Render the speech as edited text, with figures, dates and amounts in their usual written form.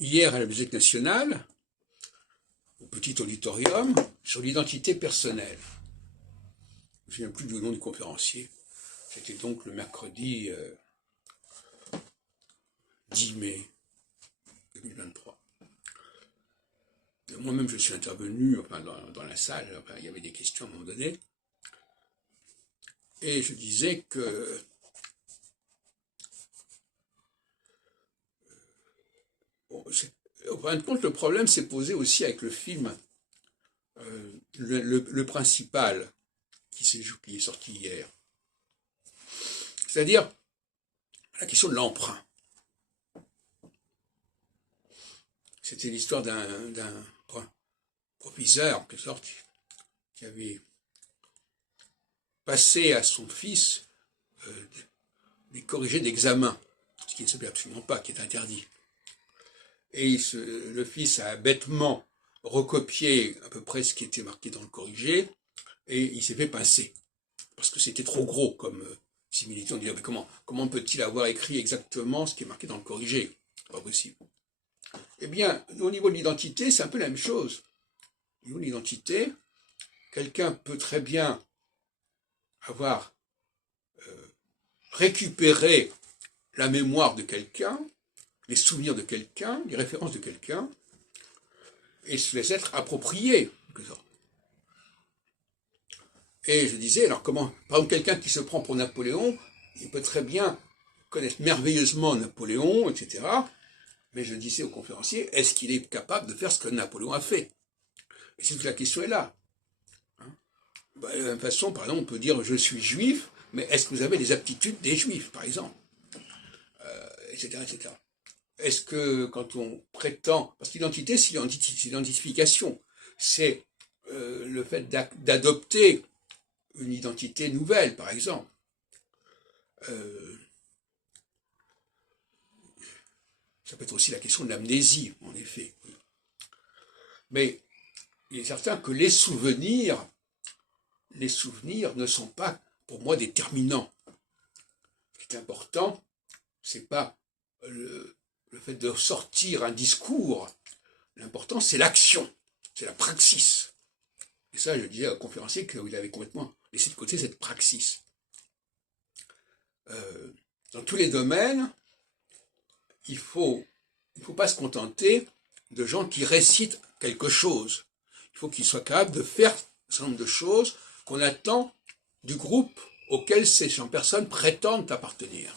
hier à la Bibliothèque nationale, au petit auditorium, sur l'identité personnelle. Je ne me souviens plus du nom du conférencier. C'était donc le mercredi 10 mai 2023. Moi-même, je suis intervenu dans la salle, il y avait des questions à un moment donné, et je disais que en fin de compte, le problème s'est posé aussi avec le film le principal qui est sorti hier. C'est-à-dire la question de l'emprunt. C'était l'histoire d'un proviseur, en quelque sorte, qui avait passé à son fils des corrigés d'examen, ce qui ne se fait absolument pas, qui est interdit. Et le fils a bêtement recopié à peu près ce qui était marqué dans le corrigé, et il s'est fait pincer, parce que c'était trop gros comme similitude. On dit, mais comment peut-il avoir écrit exactement ce qui est marqué dans le corrigé? C'est pas possible. Eh bien, au niveau de l'identité, c'est un peu la même chose. Au niveau de l'identité, quelqu'un peut très bien avoir récupéré la mémoire de quelqu'un, les souvenirs de quelqu'un, les références de quelqu'un, et se les être appropriés. Et je disais, alors comment, par exemple, quelqu'un qui se prend pour Napoléon, il peut très bien connaître merveilleusement Napoléon, etc., mais je disais au conférencier, est-ce qu'il est capable de faire ce que Napoléon a fait? Et c'est toute la question est là. De la même façon, par exemple, on peut dire je suis juif, mais est-ce que vous avez les aptitudes des juifs, par exemple, etc., etc. Est-ce que quand on prétend, parce qu'identité, c'est l'identification, c'est le fait d'adopter une identité nouvelle, par exemple. Ça peut être aussi la question de l'amnésie, en effet. Mais il est certain que les souvenirs ne sont pas, pour moi, déterminants. Ce qui est important, c'est pas le fait de sortir un discours. L'important, c'est l'action, c'est la praxis. Et ça, je disais au conférencier qu'il avait complètement laissé de côté cette praxis. Dans tous les domaines, il faut pas se contenter de gens qui récitent quelque chose. Il faut qu'ils soient capables de faire un certain nombre de choses qu'on attend du groupe auquel ces personnes prétendent appartenir.